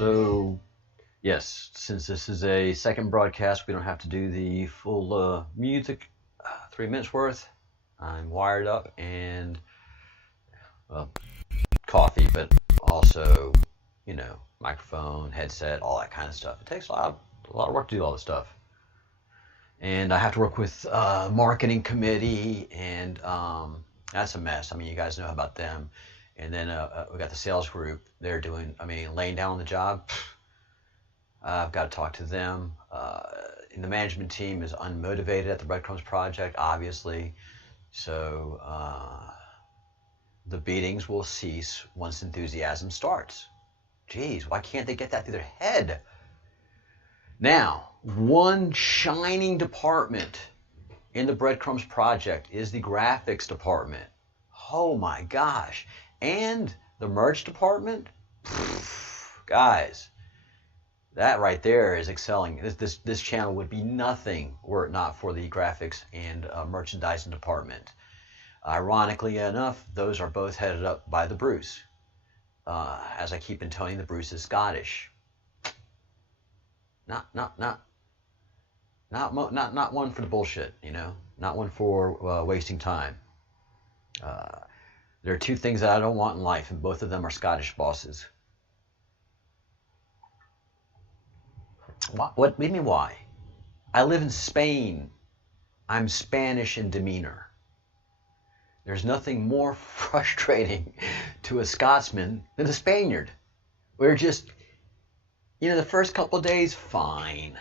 So, yes, since this is a second broadcast, we don't have to do the full music, 3 minutes worth. I'm wired up and, well, coffee, but also, microphone, headset, all that kind of stuff. It takes a lot of work to do all this stuff. And I have to work with marketing committee, and that's a mess. I mean, you guys know about them. And then we got the sales group. They're doing, laying down on the job. I've got to talk to them. And the management team is unmotivated at the Breadcrumbs project, obviously. So the beatings will cease once enthusiasm starts. Geez, why can't they get that through their head? Now, one shining department in the Breadcrumbs project is the graphics department. Oh my gosh. And the merch department? Guys, that right there is excelling. This channel would be nothing were it not for the graphics and merchandising department. Ironically enough, those are both headed up by the Bruce. As I keep intoning, the Bruce is Scottish. Not one for the bullshit, Not one for wasting time. There are two things that I don't want in life, and both of them are Scottish bosses. What do you mean why? I live in Spain. I'm Spanish in demeanor. There's nothing more frustrating to a Scotsman than a Spaniard. We're just, the first couple of days, fine.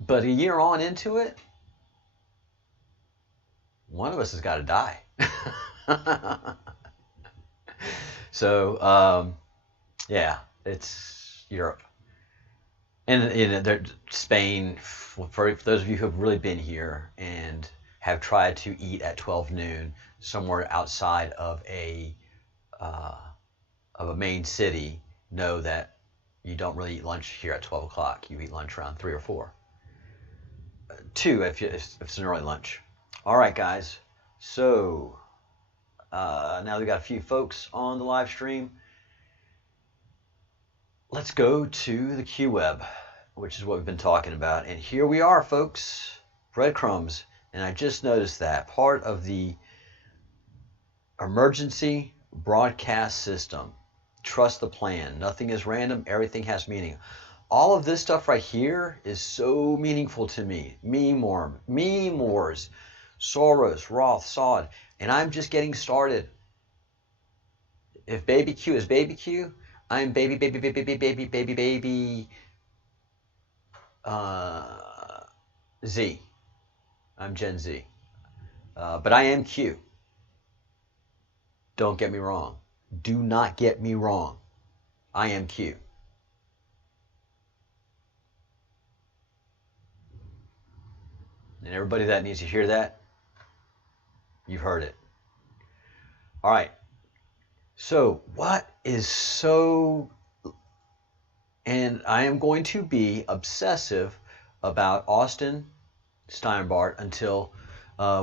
But a year on into it, one of us has got to die. So, yeah, it's Europe. And Spain, for those of you who have really been here and have tried to eat at 12 noon somewhere outside of a main city, know that you don't really eat lunch here at 12 o'clock. You eat lunch around 3 or 4. 2 if it's an early lunch. All right, guys. So now we got a few folks on the live stream. Let's go to the Q Web, which is what we've been talking about. And here we are, folks. Breadcrumbs. And I just noticed that part of the emergency broadcast system. Trust the plan. Nothing is random. Everything has meaning. All of this stuff right here is so meaningful to me. Meme wars, Soros, Roth, Sod. And I'm just getting started. If baby Q is baby Q, I'm baby Z. I'm Gen Z. But I am Q. Don't get me wrong. Do not get me wrong. I am Q. And everybody that needs to hear that, you've heard it. All right. So what is so, and I am going to be obsessive about Austin Steinbart until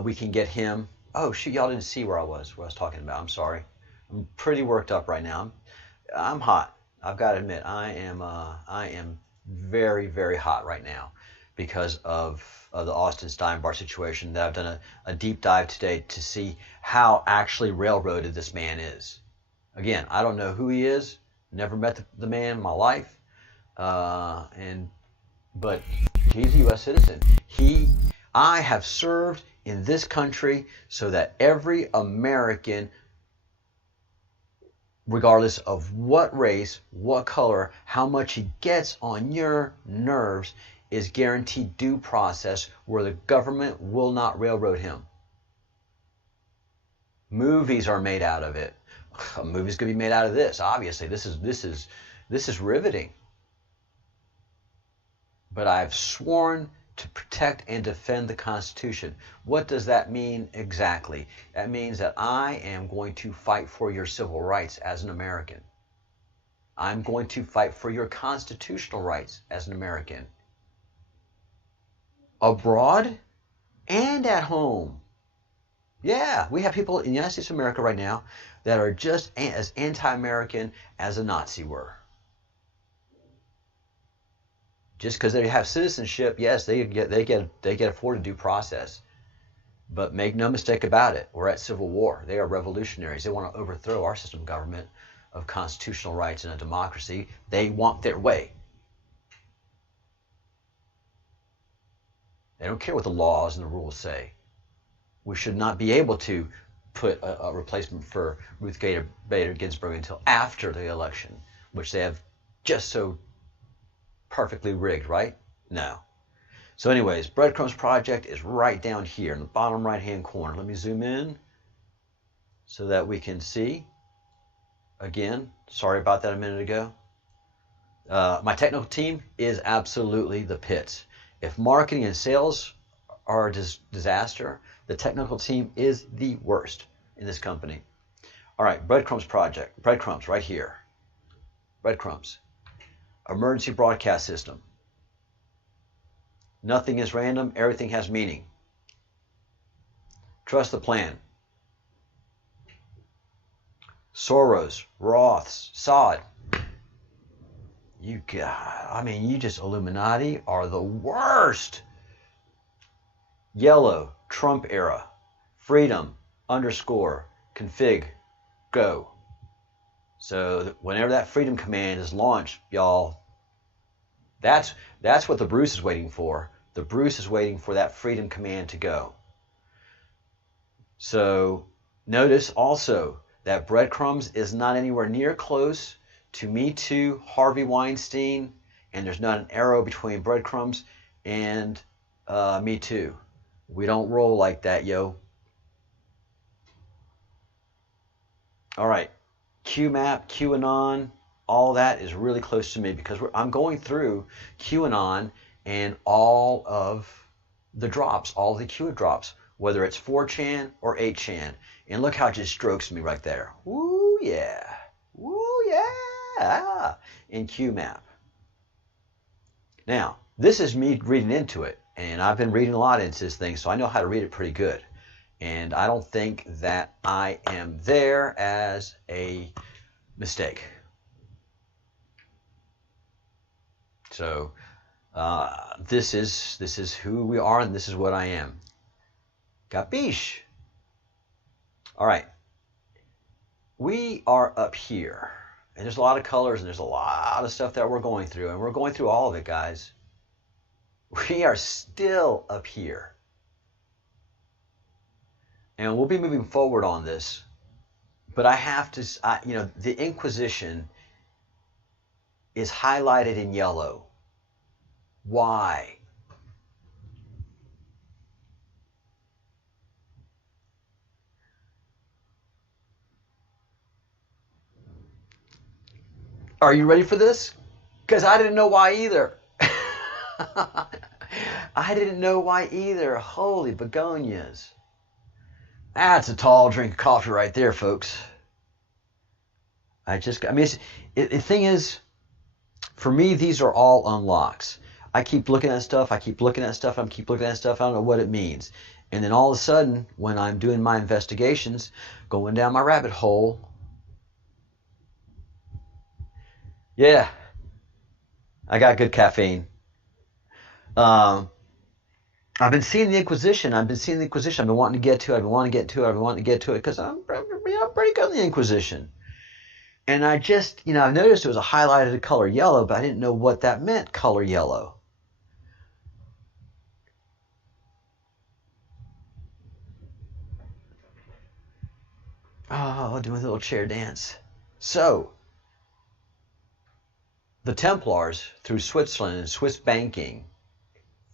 we can get him. Oh shoot, y'all didn't see what I was talking about. I'm sorry. I'm pretty worked up right now. I'm hot. I've got to admit, I am very, very hot right now because of the Austin Steinbart situation. That I've done a deep dive today to see how actually railroaded this man is. Again, I don't know who he is. Never met the man in my life. But he's a U.S. citizen. I have served in this country so that every American, regardless of what race, what color, how much he gets on your nerves, is guaranteed due process where the government will not railroad him. Movies are made out of it. A movie's gonna be made out of this. Obviously, this is riveting. But I've sworn to protect and defend the Constitution. What does that mean exactly? That means that I am going to fight for your civil rights as an American. I'm going to fight for your constitutional rights as an American. Abroad and at home. Yeah, we have people in the United States of America right now that are just as anti-American as the Nazi were. Just because they have citizenship, yes, they get afforded due process. But make no mistake about it, we're at civil war. They are revolutionaries. They want to overthrow our system of government, of constitutional rights and a democracy. They want their way. They don't care what the laws and the rules say. We should not be able to put a replacement for Ruth Bader Ginsburg until after the election, which they have just so perfectly rigged, right? No. So anyways, Breadcrumbs project is right down here in the bottom right-hand corner. Let me zoom in so that we can see. Again, sorry about that a minute ago. My technical team is absolutely the pits. If marketing and sales are a disaster, the technical team is the worst in this company. All right, Breadcrumbs project. Breadcrumbs right here. Breadcrumbs. Emergency broadcast system. Nothing is random. Everything has meaning. Trust the plan. Soros, Roths, Sod. You just Illuminati are the worst. Yellow, Trump era. Freedom, _ config, go. So whenever that freedom command is launched, y'all, that's what the Bruce is waiting for. The Bruce is waiting for that freedom command to go. So notice also that Breadcrumbs is not anywhere near close to Me Too, Harvey Weinstein, and there's not an arrow between Breadcrumbs and Me Too. We don't roll like that, yo. All right, QMAP, QAnon, all that is really close to me because I'm going through QAnon and all of the drops, all of the Q drops, whether it's 4chan or 8chan. And look how it just strokes me right there. Woo, yeah. Woo, yeah. In QMAP. Now, this is me reading into it. And I've been reading a lot into this thing, so I know how to read it pretty good. And I don't think that I am there as a mistake. So this is who we are, and this is what I am. Capiche? All right. We are up here, and there's a lot of colors, and there's a lot of stuff that we're going through, and we're going through all of it, guys. We are still up here. And we'll be moving forward on this. But I have to, the Inquisition is highlighted in yellow. Why? Are you ready for this? Because I didn't know why either. I didn't know why either. Holy begonias. That's a tall drink of coffee right there, folks. The thing is, for me, these are all unlocks. I keep looking at stuff, I keep looking at stuff, I don't know what it means. And then all of a sudden, when I'm doing my investigations, going down my rabbit hole, yeah, I got good caffeine. I've been seeing the Inquisition. I've been wanting to get to it, because I'm pretty good in the Inquisition. And I just, I noticed it was a highlighted color yellow, but I didn't know what that meant, color yellow. Oh, doing a little chair dance. So, the Templars, through Switzerland and Swiss banking,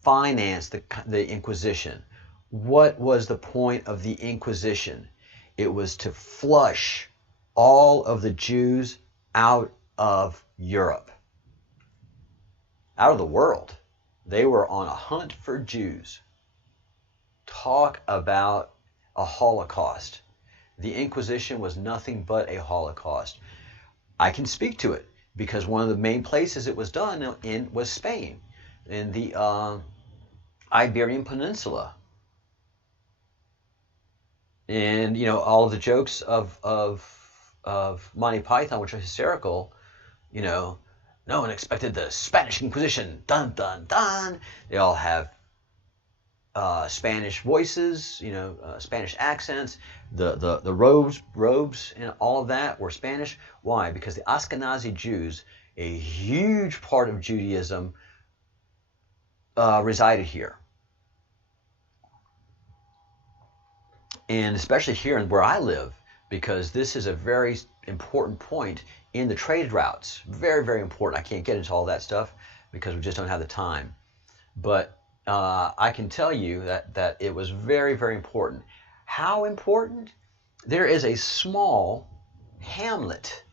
financed the Inquisition. What was the point of the Inquisition? It was to flush all of the Jews out of Europe, out of the world. They were on a hunt for Jews. Talk about a Holocaust. The Inquisition was nothing but a Holocaust. I can speak to it because one of the main places it was done in was Spain, in the Iberian Peninsula. And all of the jokes of Monty Python, which are hysterical, No one expected the Spanish Inquisition. Dun, dun, dun. They all have Spanish voices, Spanish accents. The robes and all of that were Spanish. Why? Because the Ashkenazi Jews, a huge part of Judaism, resided here. And especially here where I live, because this is a very important point in the trade routes. Very, very important. I can't get into all that stuff because we just don't have the time. But I can tell you that it was very, very important. How important? There is a small hamlet,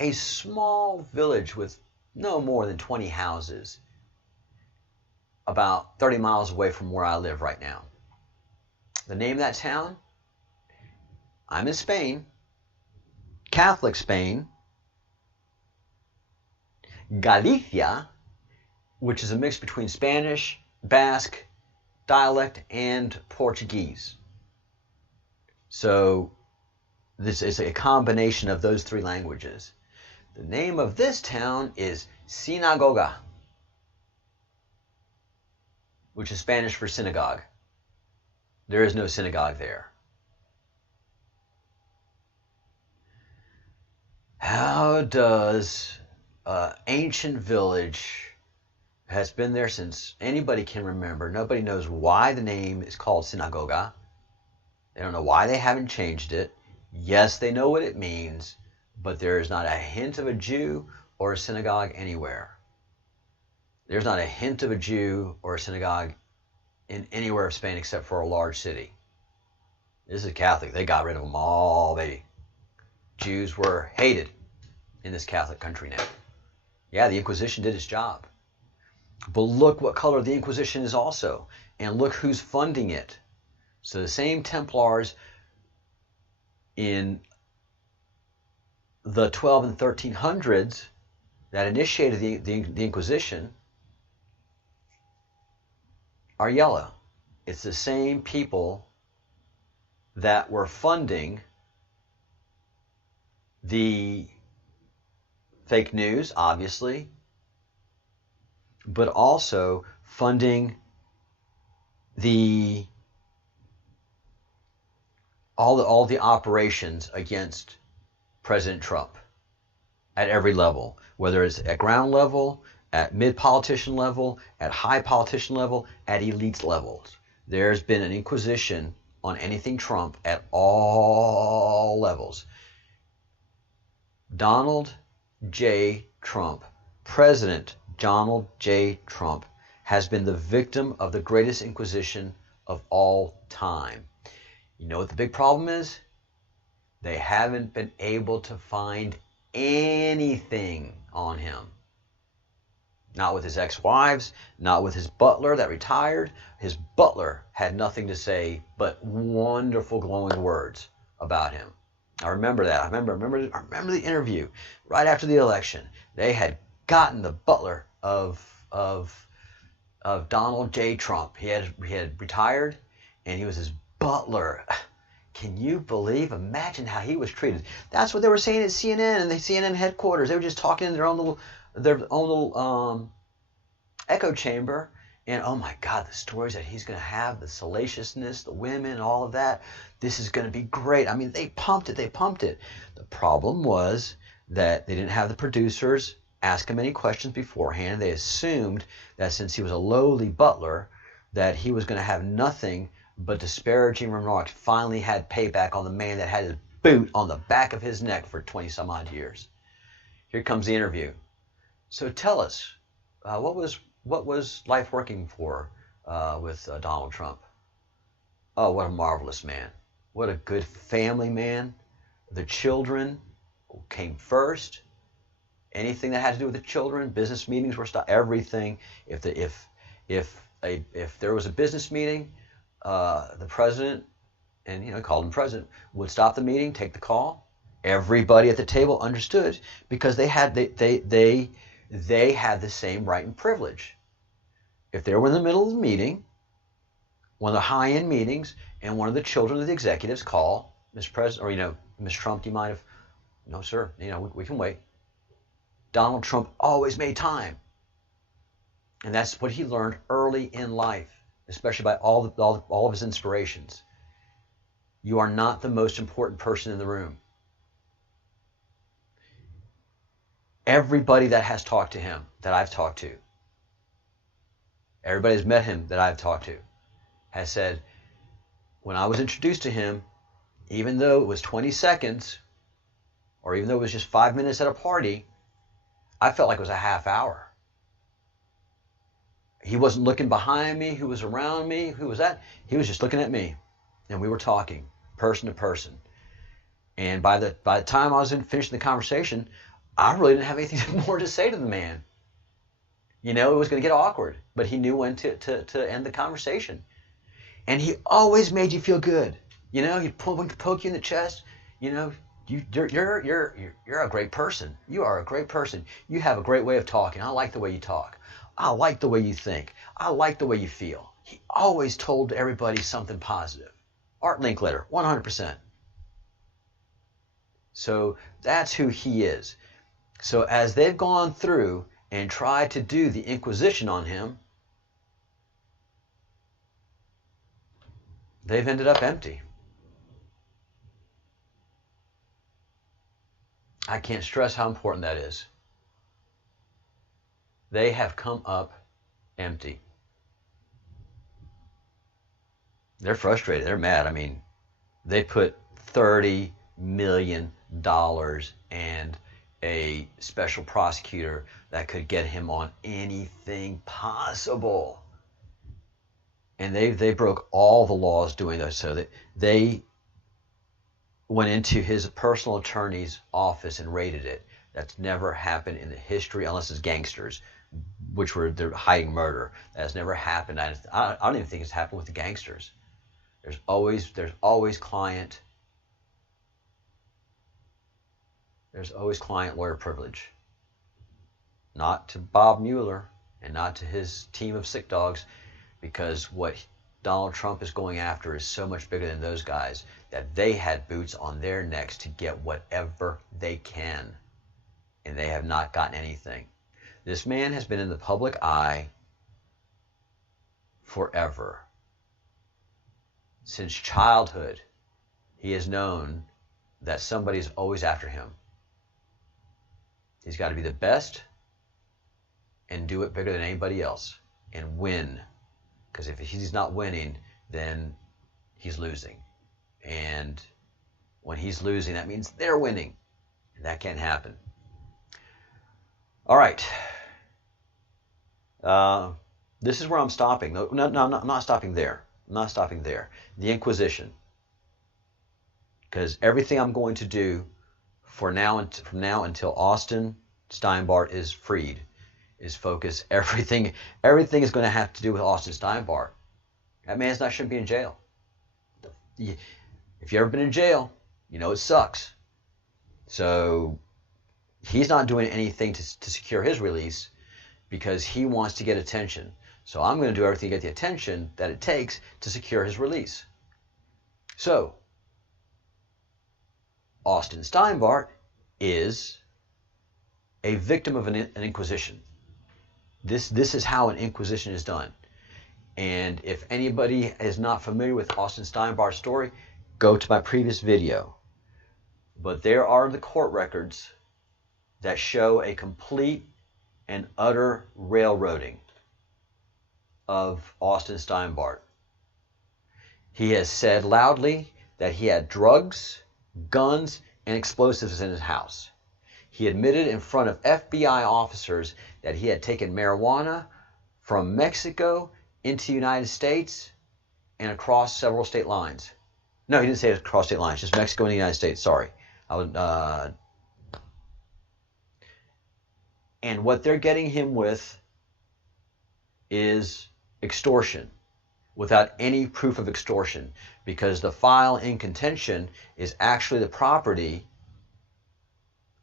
a small village with no more than 20 houses, about 30 miles away from where I live right now. The name of that town? I'm in Spain, Catholic Spain, Galicia, which is a mix between Spanish, Basque, dialect, and Portuguese. So this is a combination of those three languages. The name of this town is Sinagoga, which is Spanish for synagogue. There is no synagogue there. How does an ancient village has been there since anybody can remember? Nobody knows why the name is called Synagoga. They don't know why they haven't changed it. Yes, they know what it means, but there is not a hint of a Jew or a synagogue anywhere. There's not a hint of a Jew or a synagogue in anywhere of Spain except for a large city. This is Catholic. They got rid of them all, baby. Jews were hated in this Catholic country now. Yeah, the Inquisition did its job. But look what color the Inquisition is also. And look who's funding it. So the same Templars in the 12 and 1300s that initiated the Inquisition are yellow. It's the same people that were funding the fake news, obviously, but also funding all the operations against President Trump at every level, whether it's at ground level, at mid-politician level, at high politician level, at elite levels. There's been an inquisition on anything Trump at all levels. Donald J. Trump, President Donald J. Trump, has been the victim of the greatest inquisition of all time. You know what the big problem is? They haven't been able to find anything on him. Not with his ex-wives, not with his butler that retired. His butler had nothing to say but wonderful glowing words about him. I remember that. I remember the interview right after the election. They had gotten the butler of Donald J. Trump. He had retired, and he was his butler. Can you believe? Imagine how he was treated. That's what they were saying at CNN and the CNN headquarters. They were just talking in their own little echo chamber. And oh my God, the stories that he's going to have, the salaciousness, the women, all of that. This is going to be great. I mean, they pumped it. The problem was that they didn't have the producers ask him any questions beforehand. They assumed that since he was a lowly butler, that he was going to have nothing but disparaging remarks. Finally had payback on the man that had his boot on the back of his neck for 20 some odd years. Here comes the interview. So tell us, what was life working for with Donald Trump? Oh, what a marvelous man. What a good family man. The children came first. Anything that had to do with the children, business meetings were stopped. Everything. If there was a business meeting, the president, and he called him president, would stop the meeting, take the call. Everybody at the table understood because they had the same right and privilege. If they were in the middle of the meeting, one of the high-end meetings, and one of the children of the executives call, Mr. President, or Ms. Trump, do you mind if? No, sir. We can wait. Donald Trump always made time. And that's what he learned early in life, especially by all of his inspirations. You are not the most important person in the room. Everybody that has talked to him, that I've talked to, everybody who's met him that I've talked to, has said, when I was introduced to him, even though it was 20 seconds, or even though it was just 5 minutes at a party, I felt like it was a half hour. He wasn't looking behind me, who was around me, who was that? He was just looking at me, and we were talking, person to person. And by the time I was finishing the conversation, I really didn't have anything more to say to the man. You know, it was going to get awkward, but he knew when to end the conversation. And he always made you feel good. You know, he'd poke you in the chest. You know, you're a great person. You are a great person. You have a great way of talking. I like the way you talk. I like the way you think. I like the way you feel. He always told everybody something positive. Art Linkletter, 100%. So that's who he is. So as they've gone through and tried to do the Inquisition on him, they've ended up empty. I can't stress how important that is. They have come up empty. They're frustrated. They're mad. I mean, they put $30 million and a special prosecutor that could get him on anything possible. And they broke all the laws doing this, so that they went into his personal attorney's office and raided it. That's never happened in the history, unless it's gangsters, which they're hiding murder. That's never happened. I don't even think it's happened with the gangsters. There's always client lawyer privilege. Not to Bob Mueller and not to his team of sick dogs, because what Donald Trump is going after is so much bigger than those guys, that they had boots on their necks to get whatever they can, and they have not gotten anything. This man has been in the public eye forever. Since childhood, he has known that somebody is always after him. He's got to be the best and do it bigger than anybody else and win. Because if he's not winning, then he's losing. And when he's losing, that means they're winning. And that can't happen. All right. This is where I'm stopping. No, I'm not stopping there. I'm not stopping there. The Inquisition. Because everything I'm going to do from now until Austin Steinbart is freed is focus. Everything is going to have to do with Austin Steinbart. That man shouldn't be in jail. If you've ever been in jail, you know it sucks. So he's not doing anything to secure his release because he wants to get attention. So I'm going to do everything to get the attention that it takes to secure his release. So Austin Steinbart is a victim of an inquisition. This is how an inquisition is done. And if anybody is not familiar with Austin Steinbart's story, go to my previous video. But there are the court records that show a complete and utter railroading of Austin Steinbart. He has said loudly that he had drugs, guns, and explosives in his house. He admitted in front of FBI officers that he had taken marijuana from Mexico into the United States and across several state lines. No, he didn't say it across state lines, just Mexico and the United States. Sorry. And what they're getting him with is extortion without any proof of extortion, because the file in contention is actually the property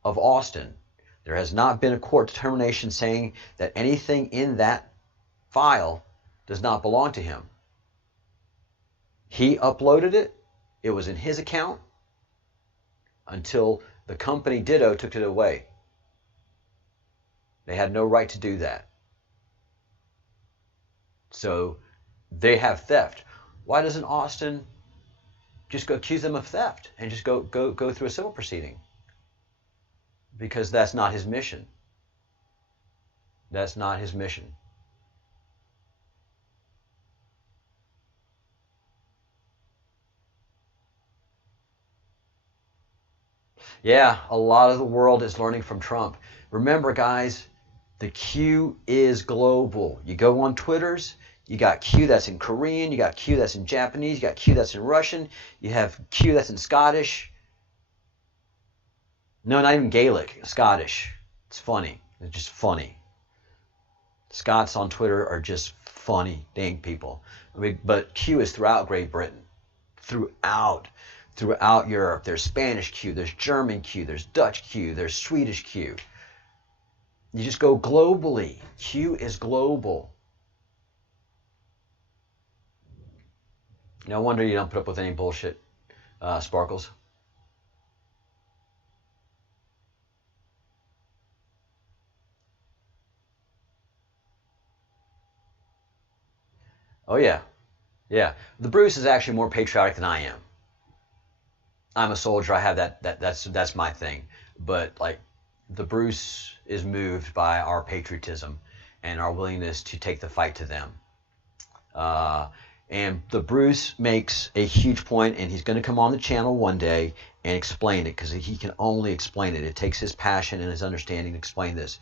of Austin. There has not been a court determination saying that anything in that file does not belong to him. He uploaded it. It was in his account until the company DATTO took it away. They had no right to do that. So they have theft. Why doesn't Austin just go accuse them of theft and just go through a civil proceeding? Because that's not his mission. That's not his mission. Yeah, a lot of the world is learning from Trump. Remember, guys, the Q is global. You go on Twitters, you got Q that's in Korean, you got Q that's in Japanese, you got Q that's in Russian, you have Q that's in Scottish. No, not even Gaelic, Scottish. It's funny. It's just funny. Scots on Twitter are just funny dang people. I mean, but Q is throughout Great Britain. Throughout Europe. There's Spanish Q, there's German Q, there's Dutch Q, there's Swedish Q. You just go globally. Q is global. No wonder you don't put up with any bullshit, Sparkles. Oh yeah, yeah. The Bruce is actually more patriotic than I am. I'm a soldier. I have that's my thing. But like, the Bruce is moved by our patriotism and our willingness to take the fight to them. And the Bruce makes a huge point, and he's going to come on the channel one day and explain it, because he can only explain it. It takes his passion and his understanding to explain this.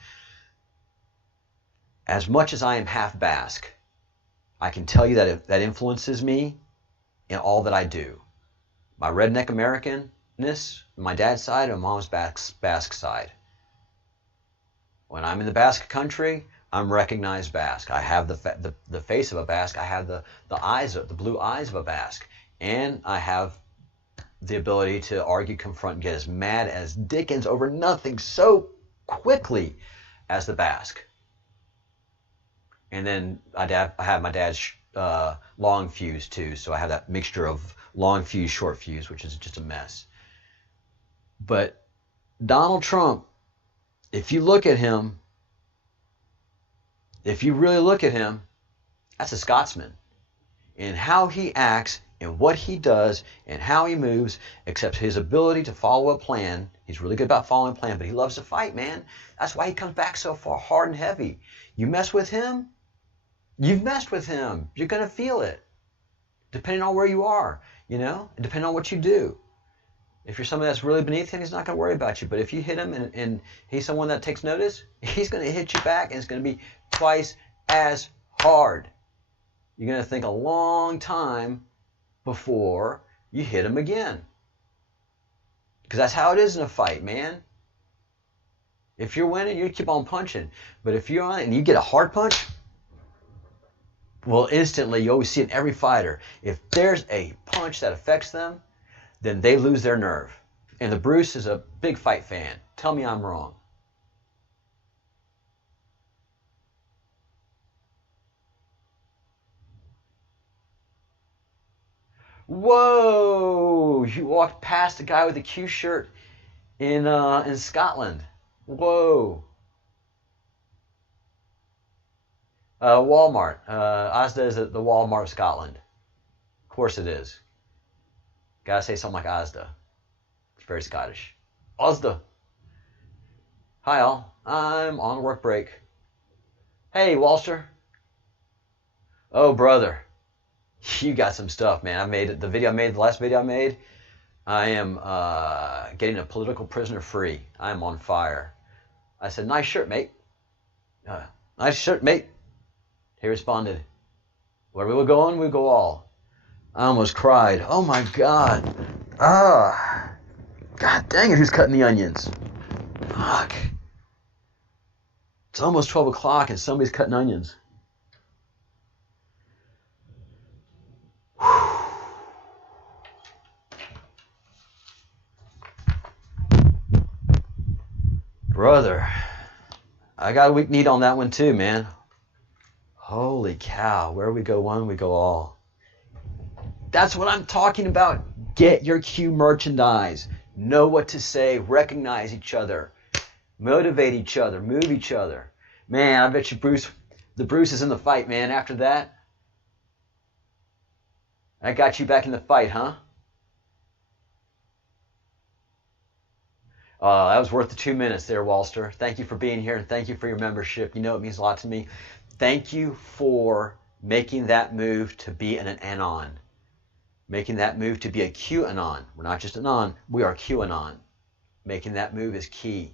As much as I am half Basque, I can tell you that that influences me in all that I do. My redneck Americanness, my dad's side, and mom's Basque side. When I'm in the Basque country, I'm recognized Basque. I have the face of a Basque. I have the blue eyes of a Basque, and I have the ability to argue, confront, and get as mad as Dickens over nothing so quickly as the Basque. And then I have my dad's long fuse too, so I have that mixture of long fuse, short fuse, which is just a mess. But Donald Trump, if you look at him, if you really look at him, that's a Scotsman. In how he acts, and what he does, and how he moves, except his ability to follow a plan. He's really good about following a plan, but he loves to fight, man. That's why he comes back so far, hard and heavy. You mess with him, you've messed with him. You're going to feel it, depending on where you are, you know, and depending on what you do. If you're someone that's really beneath him, he's not going to worry about you. But if you hit him and he's someone that takes notice, he's going to hit you back, and it's going to be twice as hard. You're going to think a long time before you hit him again. Because that's how it is in a fight, man. If you're winning, you keep on punching. But if you're on it and you get a hard punch, well, instantly, you always see it in every fighter. If there's a punch that affects them, then they lose their nerve. And the Bruce is a big fight fan. Tell me I'm wrong. Whoa! You walked past a guy with a Q shirt in Scotland. Whoa! Walmart. Asda is the Walmart of Scotland. Of course it is. Gotta say something like Asda. It's very Scottish. Asda. Hi all. I'm on work break. Hey, Walster. Oh, brother. You got some stuff, man. The last video I made, I am getting a political prisoner free. I am on fire. I said, nice shirt, mate. Nice shirt, mate. He responded, where we were going, we go all. I almost cried. Oh my God. God dang it, who's cutting the onions? Fuck. It's almost 12 o'clock and somebody's cutting onions. Brother, I got a weak need on that one too, man. Holy cow, where we go one, we go all. That's what I'm talking about. Get your Q merchandise. Know what to say. Recognize each other. Motivate each other. Move each other. Man, I bet you the Bruce is in the fight, man, after that. I got you back in the fight, huh? That was worth the 2 minutes there, Walster. Thank you for being here, and thank you for your membership. You know it means a lot to me. Thank you for making that move to be an Anon. Making that move to be a QAnon. We're not just Anon, we are QAnon. Making that move is key.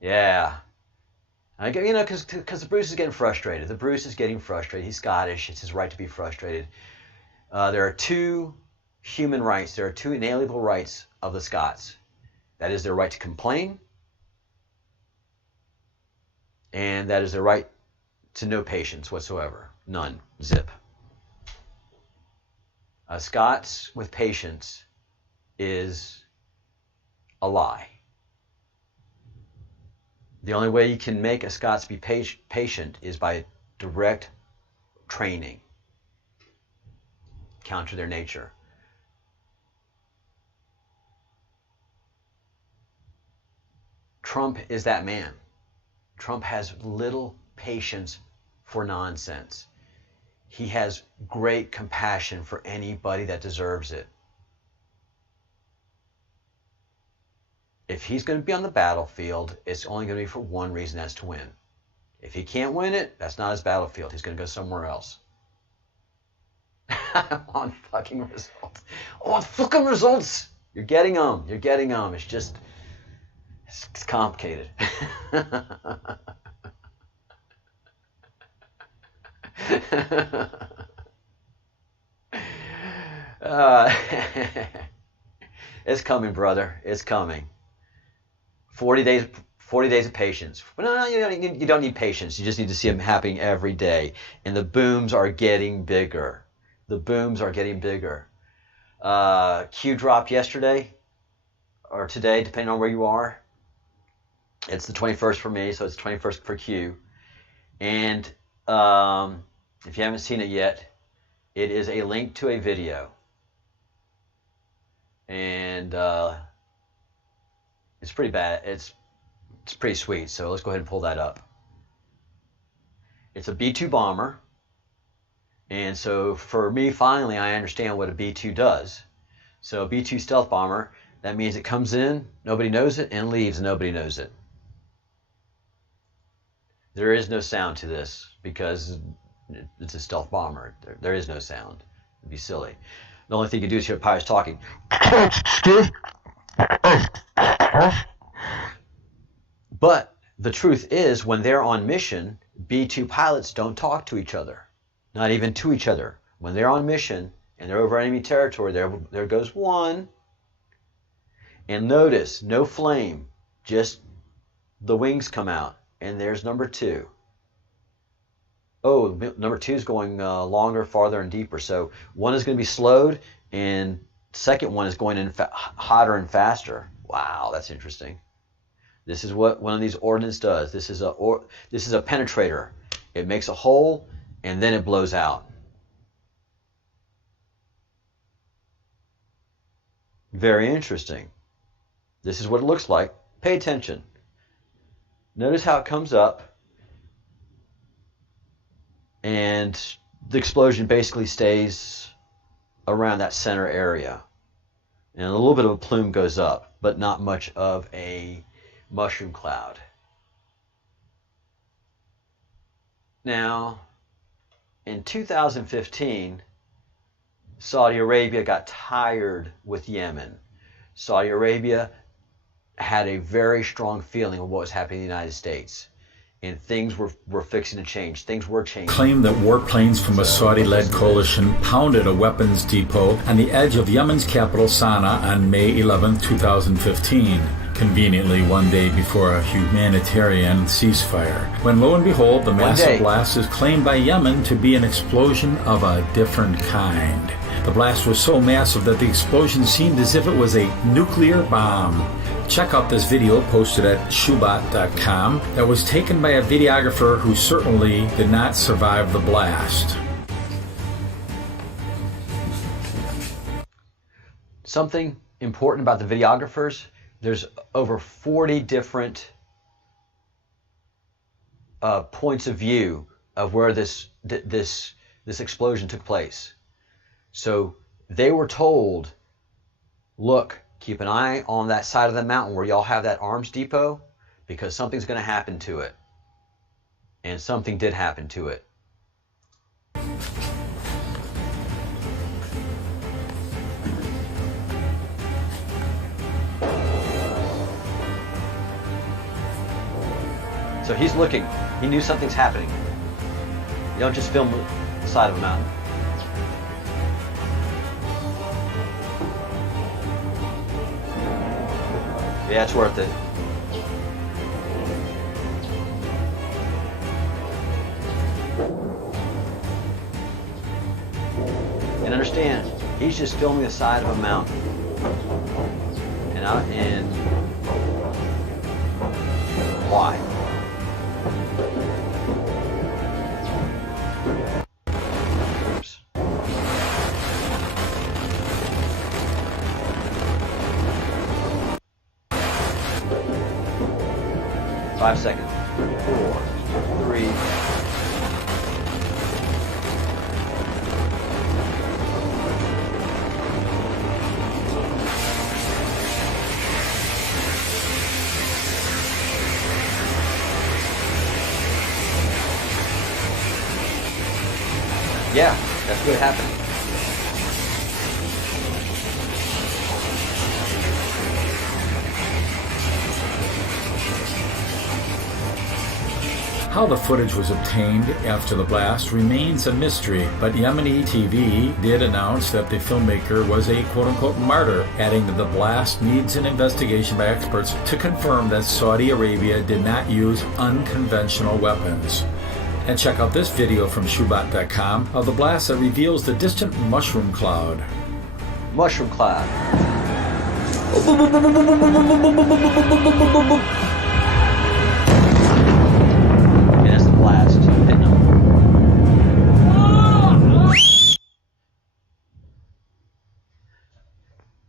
Yeah. You know, because the Bruce is getting frustrated. The Bruce is getting frustrated. He's Scottish. It's his right to be frustrated. There are two human rights. There are two inalienable rights of the Scots. That is their right to complain, and that is their right to no patience whatsoever. None. Zip. Scots with patience is a lie. The only way you can make a Scots be patient is by direct training. Counter their nature. Trump is that man. Trump has little patience for nonsense. He has great compassion for anybody that deserves it. If he's going to be on the battlefield, it's only going to be for one reason, that's to win. If he can't win it, that's not his battlefield. He's going to go somewhere else. On fucking results. On fucking results! You're getting them. You're getting them. It's just... It's complicated. It's coming, brother. It's coming. 40 days of patience. Well, no, you don't need patience. You just need to see them happening every day. And the booms are getting bigger. The booms are getting bigger. Q dropped yesterday or today, depending on where you are. It's the 21st for me, so it's the 21st for Q. And if you haven't seen it yet, it is a link to a video. And it's pretty bad. It's pretty sweet, so let's go ahead and pull that up. It's a B-2 bomber. And so for me, finally, I understand what a B-2 does. So a B-2 stealth bomber, that means it comes in, nobody knows it, and leaves, and nobody knows it. There is no sound to this because it's a stealth bomber. There is no sound. It'd be silly. The only thing you do is hear pilots talking. But the truth is, when they're on mission, B-2 pilots don't talk to each other. Not even to each other. When they're on mission and they're over enemy territory, there goes one. And notice, no flame, just the wings come out. And there's number 2. Oh, number 2 is going longer, farther, and deeper. So one is going to be slowed, and the second one is going in hotter and faster. Wow, that's interesting. This is what one of these ordnance does. This is a penetrator. It makes a hole, and then it blows out. Very interesting. This is what it looks like. Pay attention. Notice how it comes up, and the explosion basically stays around that center area. And a little bit of a plume goes up, but not much of a mushroom cloud. Now, in 2015, Saudi Arabia got tired with Yemen. Saudi Arabia had a very strong feeling of what was happening in the United States. And things were fixing to change. Things were changing. Claimed that warplanes from a Saudi-led coalition pounded a weapons depot on the edge of Yemen's capital Sana'a on May 11, 2015, conveniently one day before a humanitarian ceasefire. When lo and behold, the massive blast is claimed by Yemen to be an explosion of a different kind. The blast was so massive that the explosion seemed as if it was a nuclear bomb. Check out this video posted at shubat.com that was taken by a videographer who certainly did not survive the blast. Something important about the videographers, there's over 40 different points of view of where this explosion took place. So they were told, look, keep an eye on that side of the mountain where y'all have that arms depot, because something's going to happen to it. And something did happen to it. So he's looking. He knew something's happening. You don't just film the side of a mountain. Yeah, it's worth it. And understand, he's just filming the side of a mountain. And why? Oops. Five seconds. 4, 3. Yeah, that's what happened. How the footage was obtained after the blast remains a mystery, but Yemeni TV did announce that the filmmaker was a quote-unquote martyr, adding that the blast needs an investigation by experts to confirm that Saudi Arabia did not use unconventional weapons. And check out this video from Shoebot.com of the blast that reveals the distant mushroom cloud. Mushroom cloud. And that's the blast. Hitting them.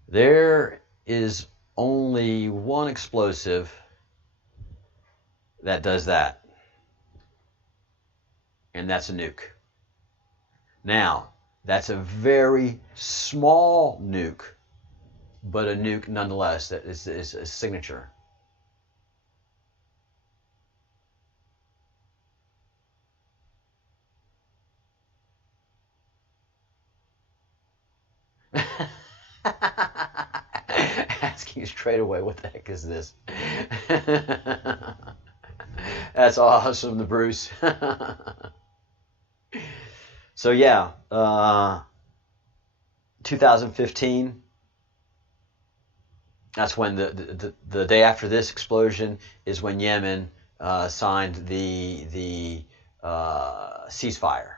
There is only one explosive that does that. And that's a nuke. Now, that's a very small nuke, but a nuke nonetheless. That is a signature. Asking straight away, what the heck is this? That's awesome, the Bruce. So yeah, 2015. That's when the day after this explosion is when Yemen signed the ceasefire,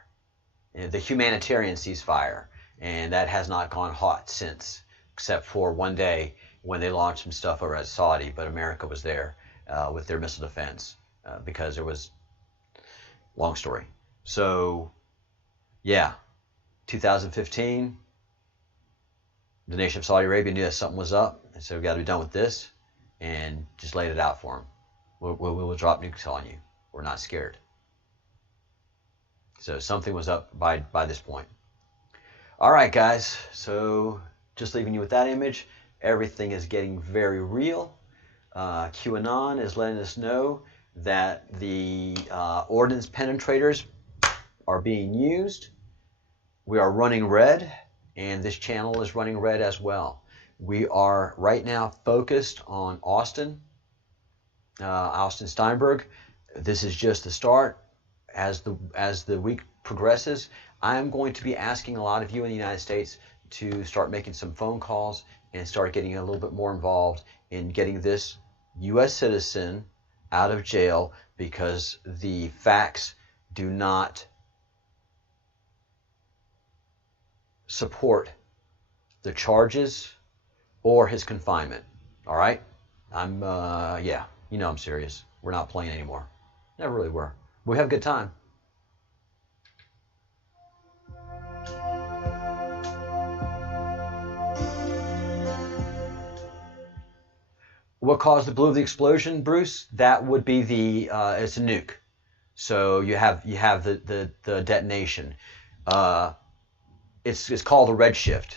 the humanitarian ceasefire, and that has not gone hot since, except for one day when they launched some stuff over at Saudi, but America was there with their missile defense because there was, long story. So yeah, 2015, the nation of Saudi Arabia knew that something was up, and so we got to be done with this, and just laid it out for them. We'll drop nukes on you. We're not scared. So something was up by this point. All right, guys. So just leaving you with that image. Everything is getting very real. Qanon is letting us know that the ordnance penetrators are being used. We are running red, and this channel is running red as well. We are right now focused on Austin Steinberg. This is just the start. As the week progresses, I'm going to be asking a lot of you in the United States to start making some phone calls and start getting a little bit more involved in getting this U.S. citizen out of jail, because the facts do not support the charges or his confinement. All right? Yeah, you know I'm serious. We're not playing anymore. Never really were. We have a good time. What caused the blue of the explosion, Bruce? That would be it's a nuke. So you have the detonation. It's called a redshift.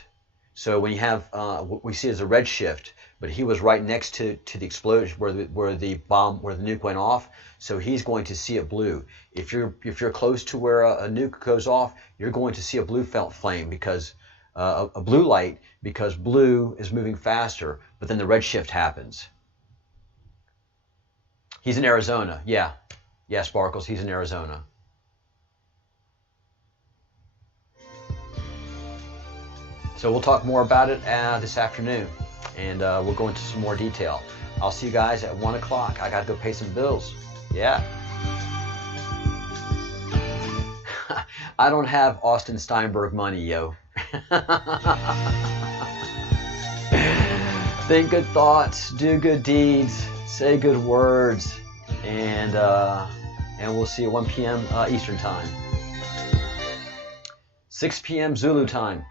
So when you have what we see as a redshift, but he was right next to the explosion where the nuke went off, so he's going to see it blue. If you're close to where a nuke goes off, you're going to see a blue flame because a blue light, because blue is moving faster, but then the redshift happens. He's in Arizona. Yeah, Sparkles. He's in Arizona. So we'll talk more about it this afternoon, and we'll go into some more detail. I'll see you guys at 1 o'clock. I got to go pay some bills. Yeah. I don't have Austin Steinberg money, yo. Think good thoughts, do good deeds, say good words, and we'll see you at 1 p.m. Eastern Time. 6 p.m. Zulu Time.